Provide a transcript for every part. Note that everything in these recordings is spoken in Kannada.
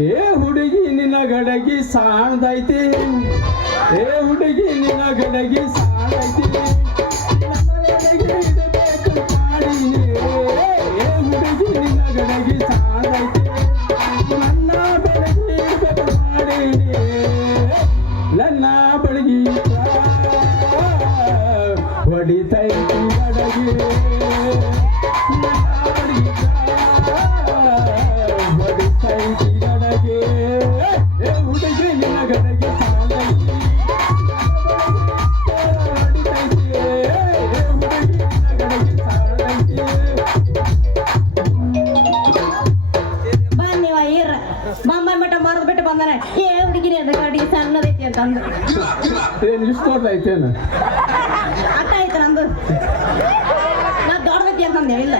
ಏ ಹುಡುಗಿ ನಿನ್ನ ಗಡಗಿ ಸಾಣ್ದೈತಿ ಏ ಹುಡುಗಿ ನಿನ್ನ ಗಡಗಿ ಸಾಣ್ದೈತಿ ನನ್ನ ಬೆಳಗಿ ಹೊಡಿತೈತಿ ಬಡಗಿ ಬಂದಾನೆ. ಏ ಹುಡುಗಿರಿ ಅದ ಗಾಡಿ ಸಣ್ಣದೈತಿ ಅಂತ ಅಂದ ಏನ್ ಇಷ್ಟು ಐತೇನು ಅಟ್ಟ ಆಯ್ತು ನಂದು? ನಾ ದೊಡ್ಡದೈತಿ ಅಂತ ಅಂದೆ ಇಲ್ಲ.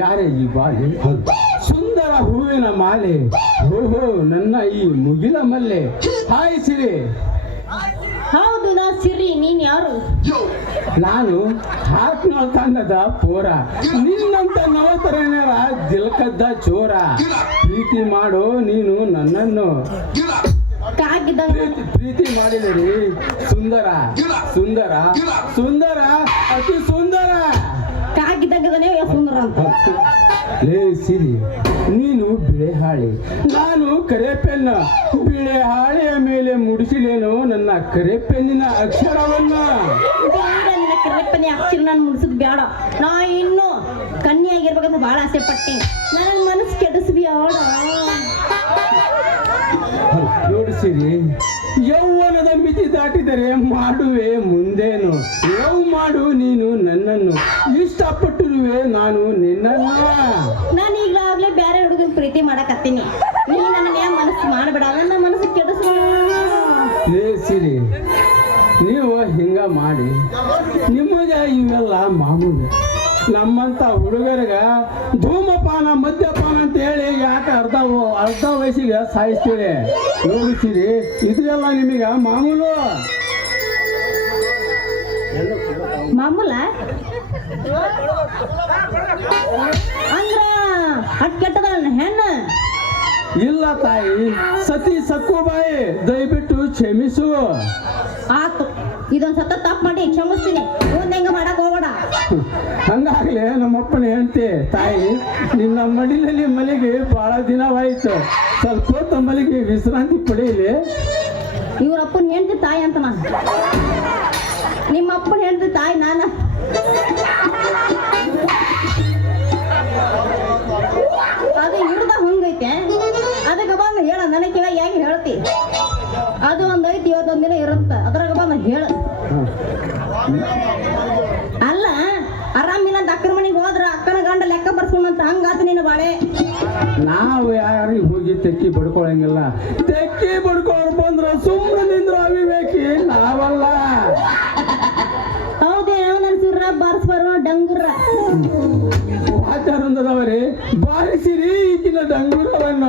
ಯಾರೇ ಈ ಬಾಲೆ ಸುಂದರ ಹೂವಿನ ಮಾಲೆ. ಓಹೋ ನನ್ನ ಈ ಮುಗಿಲ ಮಲ್ಲೆ. ಹಾಯ್ ಸಿರಿ. ಹೌದು ನಾ ಸಿರಿ ನೀನ್ ಯಾರು? ನಾನು ಹಾಕ್ನೋಳ್ ತಂಡದ ಪೋರ. ನಿನ್ನಂತ ನವತರಣರ ದಿಲ್ಕದ್ದ ಚೋರ ಪ್ರೀತಿ ಮಾಡು ನೀನು ನನ್ನನ್ನು. ಪ್ರೀತಿ ಮಾಡಿದಿರಿ ಸುಂದರ. ಸುಂದರ. ಸುಂದರ, ಅತಿ ಸುಂದರ. ಸುಂದರ ಅಂತ ಸಿರಿ. ನೀನು ಬಿಳೆ ಹಾಳೆ. ನಾನು ಕರೆ ಪೆನ್ನ. ಬಿಳೆ ಹಾಳೆಯ ಮೇಲೆ ಮುಡಿಸಿಲೇನು ನನ್ನ ಕರೆ ಪೆನ್ನಿನ ಅಕ್ಷರವನ್ನ? ನಾನು ಬೇಡ ನಾ ಇನ್ನು ಕನ್ನಿಯಾಗಿರ್ಬೇಕಂತ ಭಾಳ ಆಸೆ ಪಟ್ಟೆ ನನ್ನ ಮನಸ್ಸು ಕೆಡಿಸ್ಬ್ಯಾಡ ಜೋಡಿಸಿರಿ. ಯೌವನದ ಮಿತಿ ದಾಟಿದರೆ ಮಾಡುವೆ ಮುಂದೇನು. ಲವ್ ಮಾಡು ನೀನು ನನ್ನನ್ನು. ಇಷ್ಟಪಟ್ಟಿರುವೆ ನಾನು ನಿನ್ನನ್ನ. ನಾನು ಈಗಾಗಲೇ ಬೇರೆ ಹುಡುಗನ ಪ್ರೀತಿ ಮಾಡಕತ್ತೀನಿ. ನೀ ನನ್ನ ಮನಸ್ಸು ಮಾಡಬೇಡ. ನನ್ನ ಮನಸ್ಸು ಕೆಡಿಸ್ಬೇಡ. ಸಿರಿ ನೀವು ಹಿಂಗ ಮಾಡಿ. ನಿಮಗೆ ಇವೆಲ್ಲ ಮಾಮೂಲಿ. ನಮ್ಮಂತ ಹುಡುಗರಿಗೆ ಧೂಮಪಾನ, ಮದ್ಯಪಾನ ಅಂತ ಹೇಳಿ ಯಾಕೆ ಅರ್ಧ ಅರ್ಧ ವಯಸ್ಸಿಗೆ ಸಾಯಿಸ್ತೀರಿ? ಇದು ಎಲ್ಲ ನಿಮಗೆ ಮಾಮೂಲು. ಮಾಮೂಲ? ಅಂದ್ರ ಅಟ್ ಕೆಟ್ಟದ ಹೆಣ್ಣು? ಇಲ್ಲ ತಾಯಿ. ಸತಿ ಸಕ್ಕುಬಾಯಿ ದಯವಿಟ್ಟು ಕ್ಷಮಿಸು. ಆತು. ಇದೊಂದ್ ಸತ ತಪ್ಪು ಮಾಡಿ ಕ್ಷಮಿಸ್ತೀನಿ. ಮುಂದೆ ಹೆಂಗ ಮಾಡಕ್ ಹೋಗೋಣ ಹಂಗಾಗ್ಲೇ ನಮ್ಮಪ್ಪನ ಹೇಳ್ತಿ ತಾಯಿ ನಿನ್ನ ಮಡಿಲಲ್ಲಿ ಮಲಿಗೆ ಬಹಳ ದಿನವಾಯ್ತು. ಸ್ವಲ್ಪ ಹೊತ್ತು ಮಲಿಗೆ ವಿಶ್ರಾಂತಿ ಪಡೆಯಲಿ ಇವ್ರಪ್ಪನ ಹೆಂಡತಿ ತಾಯಿ ಅಂತ ನಾನು. ನಿಮ್ಮ ಅಪ್ಪನ ಹೆಂಡತಿ ತಾಯಿ ನಾನ. ಅಲ್ಲ ಆರಾಮಿಲ್ಲ ಅಂತ ಅಕ್ಕನ ಮನೆಗೆ ಹೋದ್ರ ಅಕ್ಕನ ಗಂಡ ಲೆಕ್ಕ ಬರ್ಸ್ಕೊಂಡಂತ ಹಂಗಾತ ನೀನು ಬಾಳೆ? ನಾವು ಯಾರಿಗೆ ಹೋಗಿ ತೆಕ್ಕಿ ಬಡ್ಕೊಳಂಗಿಲ್ಲ. ತೆಕ್ಕಿ ಬಡ್ಕೊಂಡು ಬಂದ್ರ ಸುಮ್ಮನೆ ನಿಂದ್ರ ಅವಿವೇಕಿ ನಾವಲ್ಲ. ಹೌದೇನೋ ಆಚಾರ ಸುರ್ರ ಬಾರ್ಸ್ ಬರೋ ಡಂಗುರ್ರ ಆಚಾರದವರೇ ಬಾರಿಸಿರಿ ಈಗಿನ ಡಂಗುರವನ್ನ.